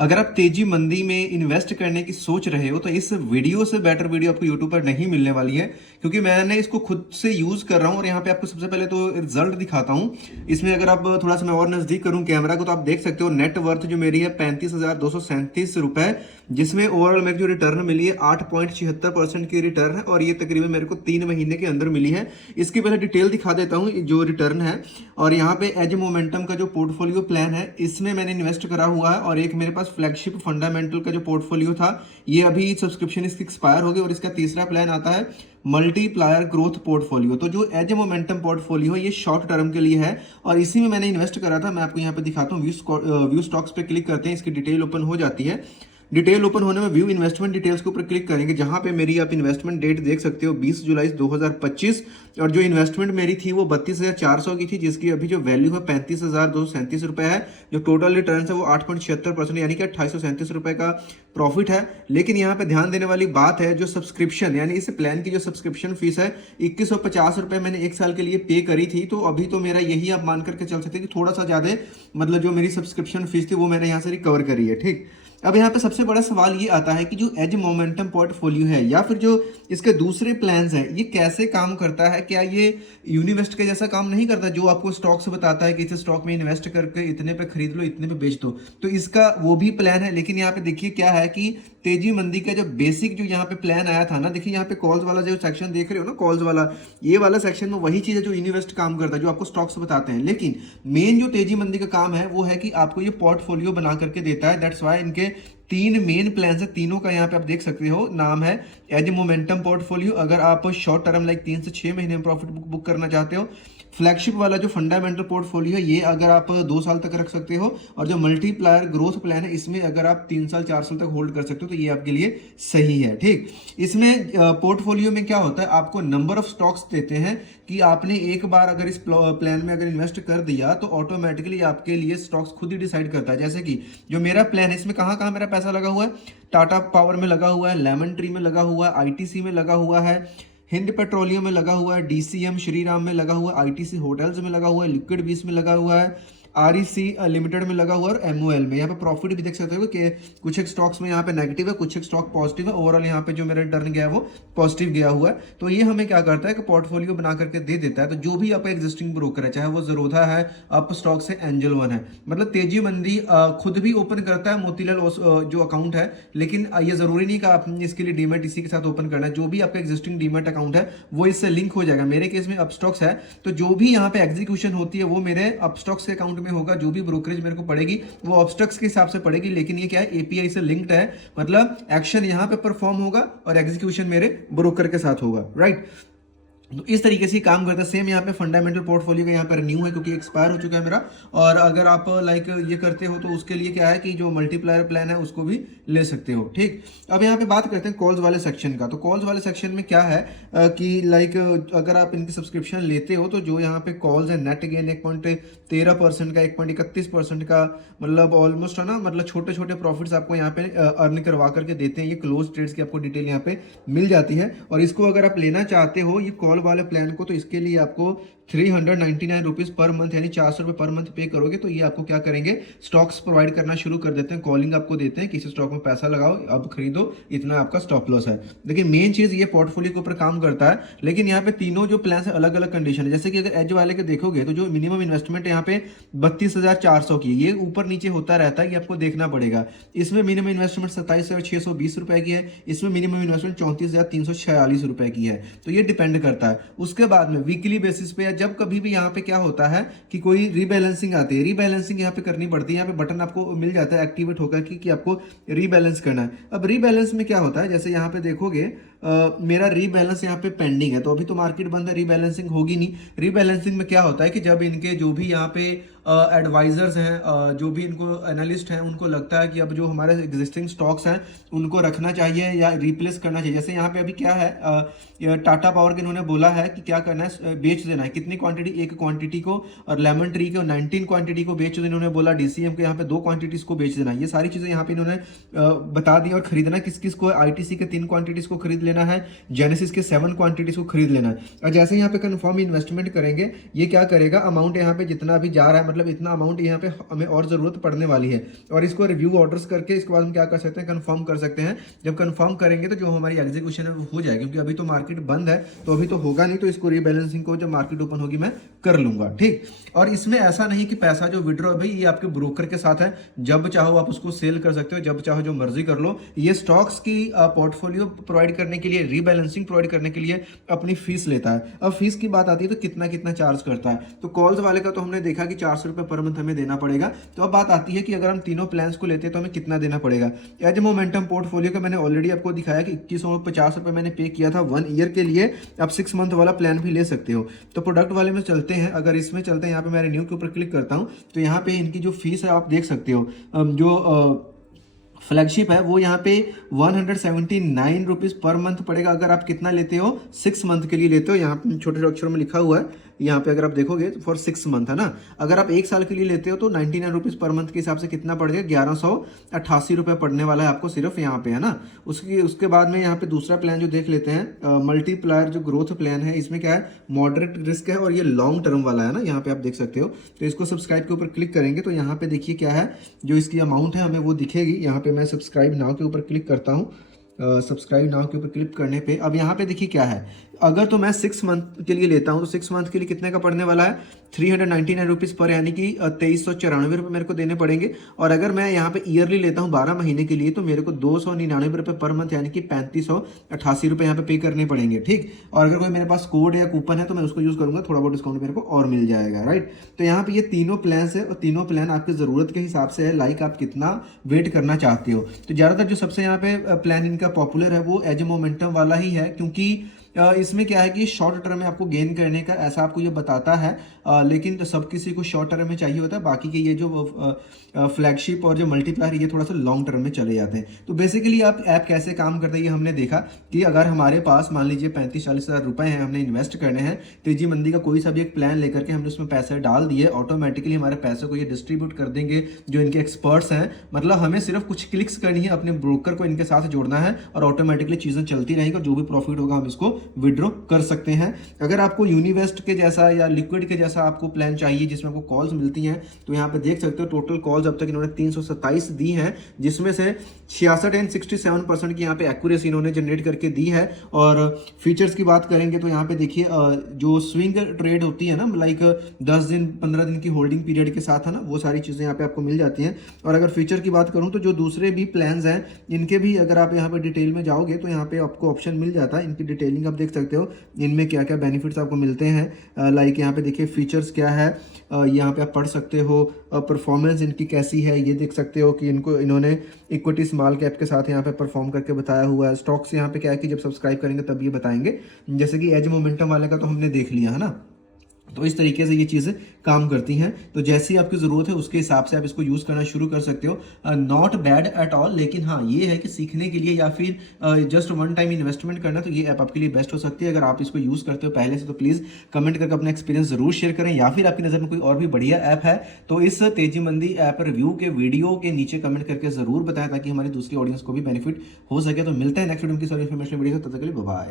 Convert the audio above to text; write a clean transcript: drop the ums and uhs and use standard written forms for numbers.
अगर आप तेजी मंदी में इन्वेस्ट करने की सोच रहे हो तो इस वीडियो से बेटर वीडियो आपको यूट्यूब पर नहीं मिलने वाली है, क्योंकि मैंने इसको खुद से यूज कर रहा हूं और यहाँ पे आपको सबसे पहले तो रिजल्ट दिखाता हूं। इसमें अगर आप थोड़ा सा मैं और नजदीक करूं कैमरा को तो आप देख सकते हो नेट वर्थ जो मेरी है 35,237 रुपए, जिसमें ओवरऑल मेरे जो रिटर्न मिली है 8.76% की रिटर्न है और ये तकरीबन मेरे को 3 महीने के अंदर मिली है। इसकी पहले डिटेल दिखा देता हूँ जो रिटर्न है। और यहाँ पे एज मोमेंटम का जो पोर्टफोलियो प्लान है इसमें मैंने इन्वेस्ट करा हुआ है, और एक मेरे पास फ्लैगशिप फंडामेंटल का जो पोर्टफोलियो था ये अभी सब्सक्रिप्शन इसकी एक्सपायर हो गई, और इसका तीसरा प्लान आता है मल्टीप्लायर ग्रोथ पोर्टफोलियो। तो जो एज मोमेंटम पोर्टफोलियो है ये शॉर्ट टर्म के लिए है और इसी में मैंने इन्वेस्ट करा था। मैं आपको यहाँ पे दिखाता हूँ, व्यू स्टॉक्स पे क्लिक करते हैं, इसकी डिटेल ओपन हो जाती है। डिटेल ओपन होने में व्यू इन्वेस्टमेंट डिटेल्स के ऊपर क्लिक करेंगे, जहां पे मेरी आप इन्वेस्टमेंट डेट देख सकते हो 20 जुलाई 2025, और जो इन्वेस्टमेंट मेरी थी वो 32,400 की थी, जिसकी अभी जो वैल्यू है 35,237 रुपए है। जो टोटल रिटर्न है वो 8.76% यानी कि 2837 रुपए का प्रॉफिट है। लेकिन यहाँ पे ध्यान देने वाली बात है, जो सब्सक्रिप्शन यानी इस प्लान की जो सब्सक्रिप्शन फीस है 2150 रुपए मैंने एक साल के लिए पे करी थी। तो अभी तो मेरा यही आप मान करके चल सकते हैं कि थोड़ा सा ज्यादा मतलब जो मेरी सब्सक्रिप्शन फीस थी वो मैंने यहाँ से रिकवर करी है। ठीक, अब यहाँ पे सबसे बड़ा सवाल ये आता है कि जो एज मोमेंटम पोर्टफोलियो है या फिर जो इसके दूसरे प्लान्स हैं ये कैसे काम करता है। क्या ये यूनिवेस्ट के जैसा काम नहीं करता जो आपको स्टॉक्स बताता है कि इस स्टॉक में इन्वेस्ट करके इतने पे खरीद लो इतने पे बेच दो। तो इसका वो भी प्लान है, लेकिन यहाँ पे देखिए क्या है कि तेजी मंदी का जो बेसिक जो यहाँ पे प्लान आया था ना, देखिए यहाँ पे कॉल्स वाला जो सेक्शन देख रहे हो ना, कॉल्स वाला ये वाला सेक्शन में वही चीज है जो इन्वेस्ट काम करता है, जो आपको स्टॉक्स बताते हैं। लेकिन मेन जो तेजी मंदी का काम है वो है कि आपको ये पोर्टफोलियो बना करके देता है। दैट्स वाई इनके 3 मेन प्लान है, तीनों का यहाँ पे आप देख सकते हो नाम है एज मोमेंटम पोर्टफोलियो। अगर आप शॉर्ट टर्म लाइक 3 से 6 महीने में प्रॉफिट बुक करना चाहते हो, फ्लैगशिप वाला जो फंडामेंटल पोर्टफोलियो है ये अगर आप 2 साल तक रख सकते हो, और जो मल्टीप्लायर ग्रोथ प्लान है इसमें अगर आप 3 साल 4 साल तक होल्ड कर सकते हो तो ये आपके लिए सही है। ठीक, इसमें पोर्टफोलियो में क्या होता है, आपको नंबर ऑफ स्टॉक्स देते हैं कि आपने एक बार अगर इस प्लान में अगर इन्वेस्ट कर दिया तो ऑटोमेटिकली आपके लिए स्टॉक्स खुद ही डिसाइड करता है। जैसे कि जो मेरा प्लान है इसमें कहाँ कहाँ मेरा पैसा लगा हुआ है, टाटा पावर में लगा हुआ है, लेमन ट्री में लगा हुआ है, आईटीसी में लगा हुआ है, हिंद पेट्रोलियम में लगा हुआ है, डीसीएम श्रीराम में लगा हुआ है, आईटीसी होटल्स में लगा हुआ है, लिक्विड बीस में लगा हुआ है, आरईसी लिमिटेड में लगा हुआ है, और एमओएल में। यहाँ पे प्रॉफिट भी देख सकते हो कि कुछ एक स्टॉक्स में यहाँ पे नेगेटिव है, कुछ एक स्टॉक पॉजिटिव है। ओवरऑल यहाँ पे जो मेरा रिटर्न गया है वो पॉजिटिव गया हुआ है। तो ये हमें क्या करता है कि पोर्टफोलियो बना करके दे देता है। तो जो भी आपका एग्जिस्टिंग ब्रोकर है, चाहे वो ज़रोधा है, अप स्टॉक्स है, एंजल वन है, मतलब तेजी मंदी खुद भी ओपन करता है मोतीलाल जो अकाउंट है। लेकिन ये जरूरी नहीं कि आपने इसके लिए डीमेट इसी के साथ ओपन करना है। जो भी आपका एग्जिस्टिंग डीमेट अकाउंट है वो इससे लिंक हो जाएगा। मेरे केस में अपस्टॉक्स है तो जो भी यहाँ पे एग्जीक्यूशन होती है वो मेरे अपस्टॉक्स के अकाउंट में होगा। जो भी ब्रोकरेज मेरे को पड़ेगी वो अपस्टॉक्स के हिसाब से पड़ेगी, लेकिन ये क्या है एपीआई से लिंक्ड है, मतलब एक्शन यहाँ पे परफॉर्म होगा और एग्जीक्यूशन मेरे ब्रोकर के साथ होगा। राइट, तो इस तरीके से काम करता है। सेम यहाँ पे फंडामेंटल पोर्टफोलियो का यहाँ पर न्यू है क्योंकि एक्सपायर हो चुका है मेरा। और अगर आप लाइक ये करते हो तो उसके लिए क्या है कि जो मल्टीप्लायर प्लान है उसको भी ले सकते हो। ठीक, अब यहाँ पे बात करते हैं कॉल्स वाले सेक्शन का। तो कॉल्स वाले सेक्शन में क्या है कि लाइक अगर आप इनकी सब्सक्रिप्शन लेते हो तो जो यहाँ पे कॉल्स है नेट गेन 1.13% का, 1.31% का, मतलब ऑलमोस्ट है ना, मतलब छोटे छोटे प्रॉफिट्स आपको यहाँ पे अर्न करवा करके देते हैं। ये क्लोज ट्रेड्स की आपको डिटेल यहाँ पे मिल जाती है। और इसको अगर आप लेना चाहते हो ये कॉल वाले प्लान को, तो इसके लिए आपको 399 रुपीज पर मंथ यानी 400 रुपये पर मंथ पे करोगे तो ये आपको क्या करेंगे, स्टॉक्स प्रोवाइड करना शुरू कर देते हैं। कॉलिंग आपको देते हैं, किसी स्टॉक में पैसा लगाओ, अब खरीदो, इतना आपका स्टॉप लॉस है। देखिए मेन चीज ये पोर्टफोलियो के ऊपर काम करता है। लेकिन यहाँ पे तीनों जो प्लान है अलग अलग कंडीशन है। जैसे कि अगर एज वाले के देखोगे तो जो मिनिमम इन्वेस्टमेंट है यहाँ पे 32,400 की, ये ऊपर नीचे होता रहता है, ये आपको देखना पड़ेगा। इसमें मिनिमम इन्वेस्टमेंट 27,620 रुपए की है, इसमें मिनिमम इन्वेस्टमेंट 34,346 रुपए की है। तो ये डिपेंड करता है। उसके बाद में वीकली बेसिस पे जब कभी भी यहाँ पे क्या होता है कि कोई रीबैलेंसिंग आती है, रीबैलेंसिंग यहाँ पे करनी पड़ती है। यहाँ पे बटन आपको मिल जाता है एक्टिवेट होकर कि आपको रीबैलेंस करना है। अब रीबैलेंस में क्या होता है, जैसे यहाँ पे देखोगे मेरा रीबैलेंस यहाँ पे पेंडिंग है, तो अभी तो मार्केट बंद है, रीबैलेंसिंग होगी नहीं। रीबैलेंसिंग में क्या होता है कि जब इनके जो भी यहाँ पे एडवाइजर्स हैं, जो भी इनको एनालिस्ट हैं, उनको लगता है कि अब जो हमारे एग्जिस्टिंग स्टॉक्स हैं उनको रखना चाहिए या रिप्लेस करना चाहिए। जैसे यहाँ पे अभी क्या है, टाटा पावर के इन्होंने बोला है कि क्या करना है, बेच देना है। कितनी क्वांटिटी, एक क्वांटिटी को, और लेमन ट्री को 19 क्वांटिटी को बेच देना इन्होंने बोला। डीसीएम के यहाँ पे 2 क्वांटिटीज को बेच देना। ये सारी चीजें यहाँ पे इन्होंने बता दी। और खरीदना किस किस को, आईटीसी के 3 क्वांटिटीज को खरीद लेना है, जेनेसिस के 7 क्वांटिटीज को खरीद लेना है। और जैसे यहाँ पे कंफर्म इन्वेस्टमेंट करेंगे, ये क्या करेगा, अमाउंट यहाँ पे जितना भी जा रहा है, मतलब इतना अमाउंट यहाँ पे हमें और जरूरत पड़ने वाली है, और इसको रिव्यू ऑर्डर्स करके इसके बाद हम क्या कर सकते हैं, कंफर्म कर सकते हैं। जब कंफर्म करेंगे तो जो हमारी एग्जीक्यूशन है वो हो जाए, क्योंकि अभी तो मार्केट बंद है तो अभी तो होगा नहीं, तो इसको रीबैलेंसिंग को जब मार्केट ओपन होगी मैं कर लूंगा, ठीक। और इसमें ऐसा नहीं कि पैसा जो विड्रॉ है भाई ये आपके ब्रोकर के साथ है, जब चाहो आप उसको सेल कर सकते हो, जब चाहो जो मर्जी कर लो। ये स्टॉक्स की पोर्टफोलियो प्रोवाइड करने के लिए, रीबैलेंसिंग प्रोवाइड करने के लिए अपनी फीस लेता है। अब फीस की बात आती है तो कितना कितना चार्ज करता है, तो कॉल्स वाले का तो हमने देखा कि 400 रुपये पर मंथ हमें देना पड़ेगा। तो अब बात आती है कि अगर हम तीनों प्लान्स को लेते हैं तो हमें कितना देना पड़ेगा। एज मोमेंटम पोर्टफोलियो का मैंने ऑलरेडी आपको दिखाया कि 2150 रुपये मैंने पे किया था 1 ईयर के लिए। आप 6 मंथ वाला प्लान भी ले सकते हो। तो प्रोडक्ट वाले में चलते हैं, अगर इसमें चलते हैं, यहाँ पे मैं रिन्यू के ऊपर क्लिक करता हूँ तो यहाँ पे इनकी जो फीस है आप देख सकते हो, जो फ्लैगशिप है वो यहाँ पे 179 रुपीज़ पर मंथ पड़ेगा। अगर आप कितना लेते हो, 6 मंथ के लिए लेते हो, यहाँ पे छोटे अक्षरों में लिखा हुआ है, यहाँ पे अगर आप देखोगे फॉर 6 मंथ है ना। अगर आप 1 साल के लिए लेते हो तो 99 रुपीज़ पर मंथ के हिसाब से कितना पड़ जाएगा, 1188 रुपये पड़ने वाला है आपको सिर्फ यहाँ पे, है ना। उसके बाद में यहाँ पे दूसरा प्लान जो देख लेते हैं, मल्टीप्लायर जो ग्रोथ प्लान है, इसमें क्या है, मॉडरेट रिस्क है और ये लॉन्ग टर्म वाला है ना, यहाँ पे आप देख सकते हो। तो इसको सब्सक्राइब के ऊपर क्लिक करेंगे तो यहाँ पे देखिए क्या है, जो इसकी अमाउंट है हमें वो दिखेगी। यहाँ पे मैं सब्सक्राइब नाउ के ऊपर क्लिक करता हूँ। सब्सक्राइब नाउ के ऊपर क्लिक करने पे अब यहाँ पे देखिए क्या है, अगर तो मैं 6 मंथ के लिए लेता हूँ तो 6 मंथ के लिए कितने का पड़ने वाला है, 399 रुपीज़ पर, यानी कि 2394 रुपये मेरे को देने पड़ेंगे। और अगर मैं यहाँ पे ईयरली लेता हूँ 12 महीने के लिए तो मेरे को 299 रुपये पर मंथ, यानी कि 3588 रुपये यहाँ पे पे करने पड़ेंगे, ठीक। और अगर कोई मेरे पास कोड या कूपन है तो मैं उसको यूज़ करूँगा, थोड़ा बहुत डिस्काउंट मेरे को और मिल जाएगा, राइट। तो यहाँ पे ये तीनों प्लान है और तीनों प्लान आपकी ज़रूरत के हिसाब से है, लाइक आप कितना वेट करना चाहते हो। तो ज़्यादातर जो सबसे यहाँ पे प्लान इनका पॉपुलर है वो एज मोमेंटम वाला ही है, क्योंकि इसमें क्या है कि शॉर्ट टर्म में आपको गेन करने का ऐसा आपको ये बताता है, लेकिन तो सब किसी को शॉर्ट टर्म में चाहिए होता है। बाकी के ये जो फ्लैगशिप और जो मल्टीप्लायर ये थोड़ा सा लॉन्ग टर्म में चले जाते हैं। तो बेसिकली आप ऐप कैसे काम करते हैं ये हमने देखा कि अगर हमारे पास मान लीजिए 35-40 हज़ार रुपए हैं, हमने इन्वेस्ट करने हैं, तेजी मंदी का कोई सा भी एक प्लान लेकर के हमने उसमें पैसे डाल दिए, ऑटोमेटिकली हमारे पैसे को ये डिस्ट्रीब्यूट कर देंगे जो इनके एक्सपर्ट्स हैं। मतलब हमें सिर्फ कुछ क्लिक्स करनी है, अपने ब्रोकर को इनके साथ जोड़ना है और ऑटोमेटिकली चीज़ें चलती रहेगी और जो भी प्रॉफिट होगा हम इसको विड्रॉ कर सकते हैं। अगर आपको यूनिवेस्ट के जैसा या लिक्विड के जैसा आपको प्लान चाहिए जिसमें आपको कॉल्स मिलती हैं, तो यहाँ पे देख सकते हो टोटल कॉल्स अब तक इन्होंने 327 दी हैं, जिसमें से 66 एंड 67% की यहाँ पे एक्यूरेसी इन्होंने जनरेट करके दी है। और फीचर्स की बात करेंगे तो यहाँ पे देखिए जो स्विंग ट्रेड होती है ना, लाइक 10 दिन 15 दिन की होल्डिंग पीरियड के साथ है ना, वो सारी चीज़ें यहाँ पे आपको मिल जाती हैं। और अगर फीचर की बात करूँ तो जो दूसरे भी प्लान्स हैं इनके भी अगर आप यहाँ पे डिटेल में जाओगे तो यहाँ पे आपको ऑप्शन मिल जाता है, इनकी डिटेलिंग आप देख सकते हो, इनमें क्या क्या बेनिफिट्स आपको मिलते हैं। लाइक यहाँ पे देखिए फीचर्स क्या है, यहाँ पे आप पढ़ सकते हो, परफॉर्मेंस इनकी कैसी है ये देख सकते हो कि इन्होंने इक्विटी स्मॉल कैप के साथ यहाँ पे परफॉर्म करके बताया हुआ है। स्टॉक्स यहाँ पे क्या है कि जब सब्सक्राइब करेंगे तब ये बताएंगे, जैसे कि एज मोमेंटम वाले का तो हमने देख लिया है ना। तो इस तरीके से ये चीज़ें काम करती हैं। तो जैसी आपकी ज़रूरत है उसके हिसाब से आप इसको यूज़ करना शुरू कर सकते हो। नॉट बैड एट ऑल, लेकिन हाँ ये है कि सीखने के लिए या फिर जस्ट वन टाइम इन्वेस्टमेंट करना, तो ये ऐप आपके लिए बेस्ट हो सकती है। अगर आप इसको यूज़ करते हो पहले से तो प्लीज़ कमेंट करके अपना एक्सपीरियंस ज़रूर शेयर करें, या फिर आपकी नज़र में कोई और भी बढ़िया ऐप है तो इस तेजी मंदी ऐप रिव्यू के वीडियो के नीचे कमेंट करके ज़रूर बताएं, ताकि हमारी दूसरी ऑडियंस को भी बेनिफिट हो सके। तो मिलते हैं नेक्स्ट वीडियो की सारी इन्फॉर्मेशन वीडियो, तब तक के लिए बाय।